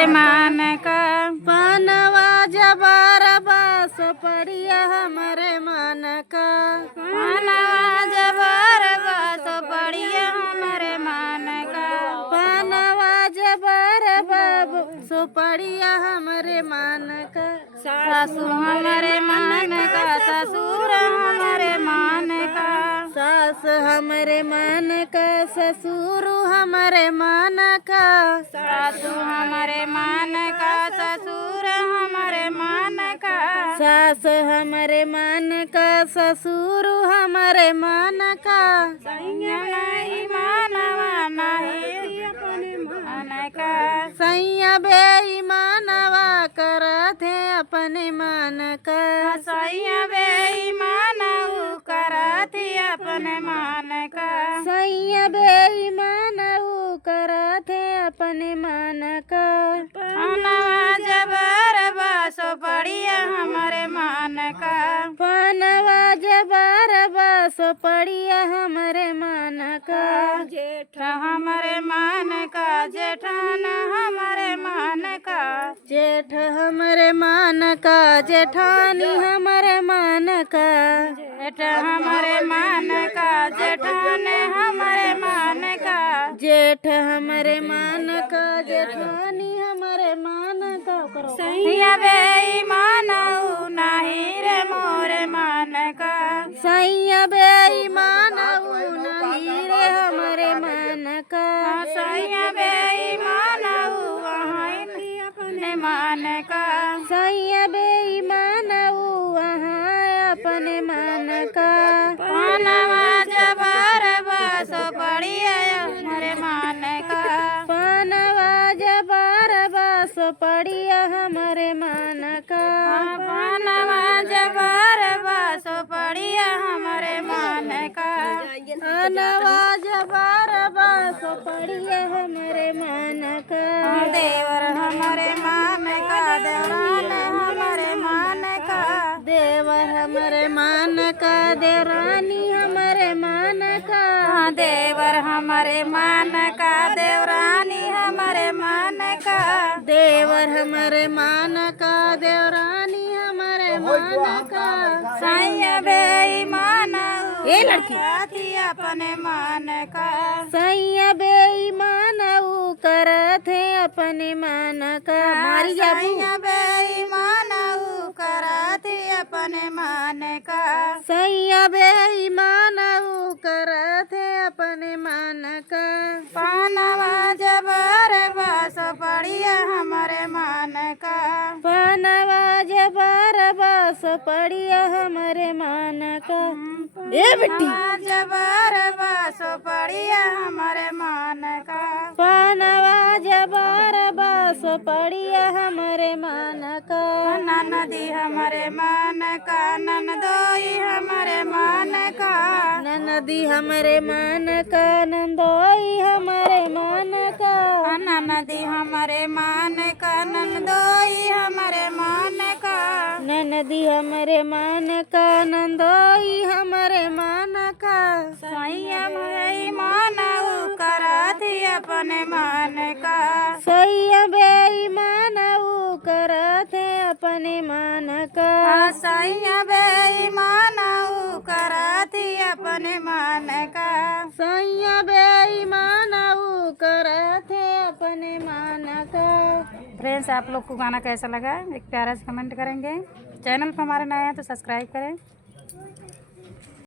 हमारे मान का। पानवा जबार बास पड़िया हमारे मान का। पानवा जबर बस पड़िया हमारे मान का। पानवा जबार बाब सुपड़िया हमारे मान का। सासू हमारे मान का, ससुर हमारे मान का। सास हमारे मान का, ससुर हमारे मान का। सासू हमारे मान का, ससुर हमारे मान का। सास हमारे मान का, ससुर हमारे मान का। सैया नहीं मानवा नहीं अपने मान का। सैया बेईमानवा करत है अपने मान का। सैया बेईमान करत अपने मान का। सैया बेईमान करत है अपने मान का। पानवा जबर बसो पड़िया हमारे मान का। पानवा जबार बास पड़िया हमारे मान का। जेठ हमारे मान का, जेठान हमारे मान का। जेठ हमारे मान का, जेठानी हमारे मान का। जेठ हमारे मान का, जेठान हमारे मान का। जेठ हमारे मान का, जेठानी हमारे मान का। सैया बेईमान नहीं रे मोरे मान का। सैया बेईमान नहीं रे हमारे मान का। सैया बेईमान अपने मान का। सैया बेईमान वहाँ अपने मान का। पानवा जबर बसो पड़िया हमारे मान का। पानवा जबार बास पड़िया हमारे मान का। पानवा जबर बसो पड़िया हमारे मान का। पानवा जबार बास पड़िया हमारे मान का। देवर हमारे मान का, देवरान हमारे मान का। देवर हमारे मान का, देवरानी हमारे मान का। देवर हमारे मान का, देवरानी हमारे मान का। देवर हमारे मान का, देवरानी हमारे मान का। सैया बेईमान ये लड़की अपने मान का। सैया बेईमान करत है अपने मान का। मारी जाबू सैया बेईमान करत अपने मान का। सैया बेईमान करत है अपने मान का। पानवा जबर बस पड़िया हमारे मान का। पानवा जबार बास पड़िया हमारे मान का। ए बेटी जबर बस पड़िया हमारे मान का। पानवा जबार बास पड़िया हमारे मान का। नदी हमारे मान का, ननदोई हमारे मान का। नदी हमारे मान का, नंदोई हमारे मान का। नदी हमारे मान का, नंदोई हमारे मान का। नदी हमारे मान का, नंदोई हमारे मान का। सैया बेईमान करत अपने मान का। सैया बेईमान करत है अपने मान का। सैया बेईमान करत अपने मान का। सैया बेईमान करत है अपने मान का। फ्रेंड्स, आप लोग को गाना कैसा लगा एक प्यारा सा कमेंट करेंगे। चैनल पर हमारे नए हैं तो सब्सक्राइब करें।